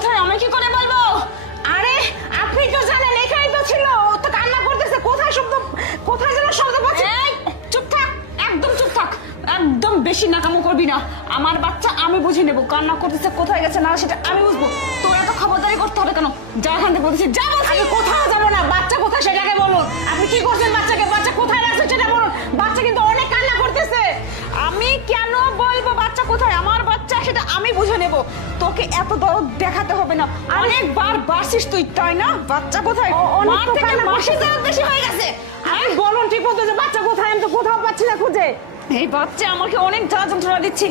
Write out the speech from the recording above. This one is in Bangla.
কোথায় আমি কি করে বলবো? আরে আপনি তো জানেন এখানেই তো ছিল, ও তো কান্না করতেছে। কোথায় শব্দ, কোথায় যেন শব্দ পাচ্ছি। চুপ থাক, একদম চুপ থাক, একদম বেশি নাকামো করবি না। আমার বাচ্চা আমি বুঝে নেবো, কান্না করতেছে কোথায় গেছে না সেটা আমি বুঝবো। তোর এত খবরদারি করতে হবে কেন? যা এখান থেকে বলতেছি, যা বলছি। আমি কোথাও যাবো না, বাচ্চা কোথায় সেটাকে বলুন। আপনি কি করছেন বাচ্চাকে, বাচ্চা কোথায় রাখছেন সেটা বলুন। বাচ্চা কিন্তু অনেক কান্না করতেছে। আমি কেন বলবো বাচ্চা কোথায়? আমার বাচ্চা, সেটা আমি বুঝে নেব। তোকে এত দরদ দেখাতে হবে না, অনেকবার বাসিস তুই, তাই না? বাচ্চা কোথায়? মার থেকে মাসির দরদ বেশি হয়ে গেছে। হ্যাঁ বলুন ঠিক মতো যে বাচ্চা কোথায়, আমি তো কোথাও পাচ্ছি না খুঁজে। এই বাচ্চা আমাকে অনেক জ্বালা যন্ত্রণা দিচ্ছে।